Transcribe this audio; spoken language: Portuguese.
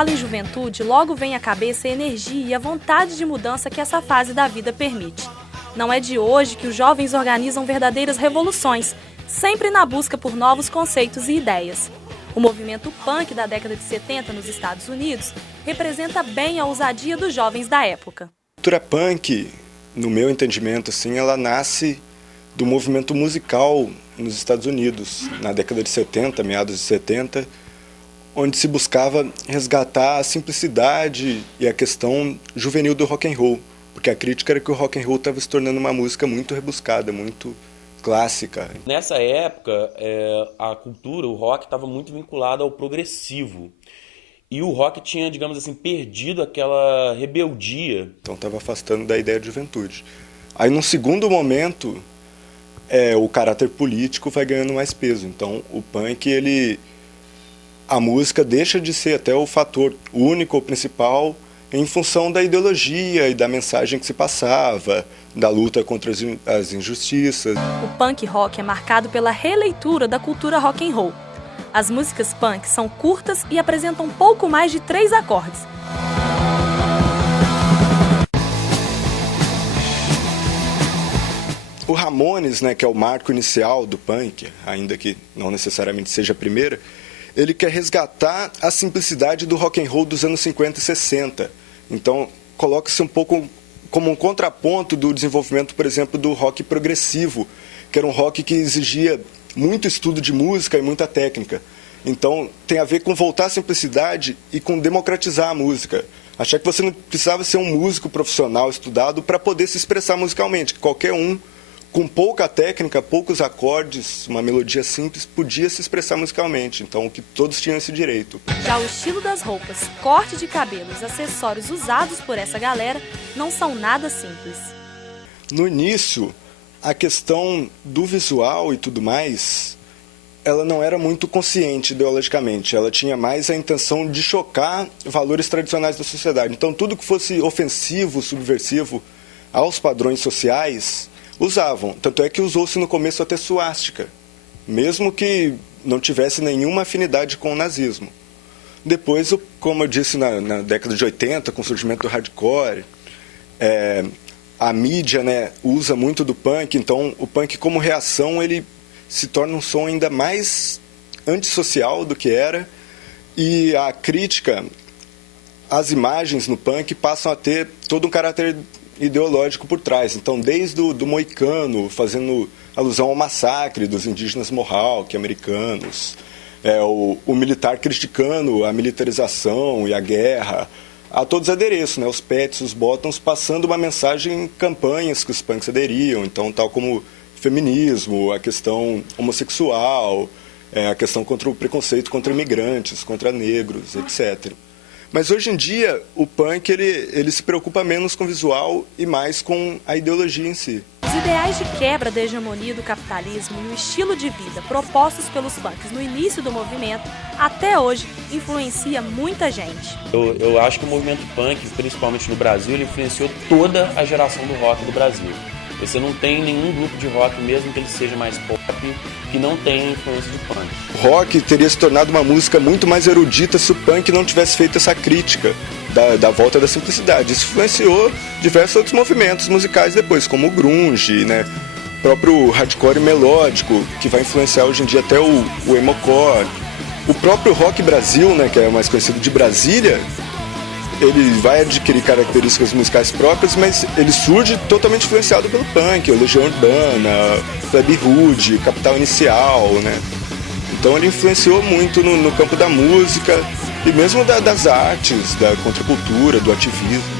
fala em juventude, logo vem à cabeça a energia e a vontade de mudança que essa fase da vida permite. Não é de hoje que os jovens organizam verdadeiras revoluções, sempre na busca por novos conceitos e ideias. O movimento punk da década de 70 nos Estados Unidos representa bem a ousadia dos jovens da época. A cultura punk, no meu entendimento, assim, ela nasce do movimento musical nos Estados Unidos, na década de 70, meados de 70, onde se buscava resgatar a simplicidade e a questão juvenil do rock and roll, porque a crítica era que o rock and roll estava se tornando uma música muito rebuscada, muito clássica. Nessa época, a cultura, o rock, estava muito vinculado ao progressivo. E o rock tinha, digamos assim, perdido aquela rebeldia. Então estava afastando da ideia de juventude. Aí, num segundo momento, o caráter político vai ganhando mais peso. Então, o punk, a música deixa de ser até o fator único ou principal em função da ideologia e da mensagem que se passava, da luta contra as injustiças. O punk rock é marcado pela releitura da cultura rock and roll. As músicas punk são curtas e apresentam pouco mais de 3 acordes. O Ramones, né, que é o marco inicial do punk, ainda que não necessariamente seja a primeira, ele quer resgatar a simplicidade do rock and roll dos anos 50 e 60. Então, coloca-se um pouco como um contraponto do desenvolvimento, por exemplo, do rock progressivo, que era um rock que exigia muito estudo de música e muita técnica. Então, tem a ver com voltar à simplicidade e com democratizar a música. Achar que você não precisava ser um músico profissional estudado para poder se expressar musicalmente, que qualquer um, com pouca técnica, poucos acordes, uma melodia simples, podia se expressar musicalmente. Então, que todos tinham esse direito. Já o estilo das roupas, corte de cabelos, acessórios usados por essa galera não são nada simples. No início, a questão do visual e tudo mais, ela não era muito consciente ideologicamente. Ela tinha mais a intenção de chocar valores tradicionais da sociedade. Então, tudo que fosse ofensivo, subversivo aos padrões sociais, usavam. Tanto é que usou-se no começo até suástica, mesmo que não tivesse nenhuma afinidade com o nazismo. Depois, como eu disse, na década de 80, com o surgimento do hardcore, a mídia, né, usa muito do punk, então o punk como reação ele se torna um som ainda mais antissocial do que era, e a crítica, as imagens no punk passam a ter todo um caráter ideológico por trás. Então, desde do Moicano, fazendo alusão ao massacre dos indígenas Mohawk americanos, o militar criticando a militarização e a guerra, a todos os adereços, né, os pets, os bottoms, passando uma mensagem em campanhas que os punks aderiam, então, tal como feminismo, a questão homossexual, a questão contra o preconceito contra imigrantes, contra negros, etc. Mas hoje em dia, o punk ele se preocupa menos com o visual e mais com a ideologia em si. Os ideais de quebra da hegemonia do capitalismo e o estilo de vida propostos pelos punks no início do movimento, até hoje, influencia muita gente. Eu acho que o movimento punk, principalmente no Brasil, ele influenciou toda a geração do rock do Brasil. Você não tem nenhum grupo de rock, mesmo que ele seja mais pop, que não tenha influência de punk. O rock teria se tornado uma música muito mais erudita se o punk não tivesse feito essa crítica da volta da simplicidade. Isso influenciou diversos outros movimentos musicais depois, como o grunge, né? O próprio hardcore melódico, que vai influenciar hoje em dia até o emocore. O próprio rock Brasil, né, que é o mais conhecido de Brasília, ele vai adquirir características musicais próprias, mas ele surge totalmente influenciado pelo punk, Legião Urbana, Plebe Rude, Capital Inicial, né? Então ele influenciou muito no campo da música e mesmo das artes, da contracultura, do ativismo.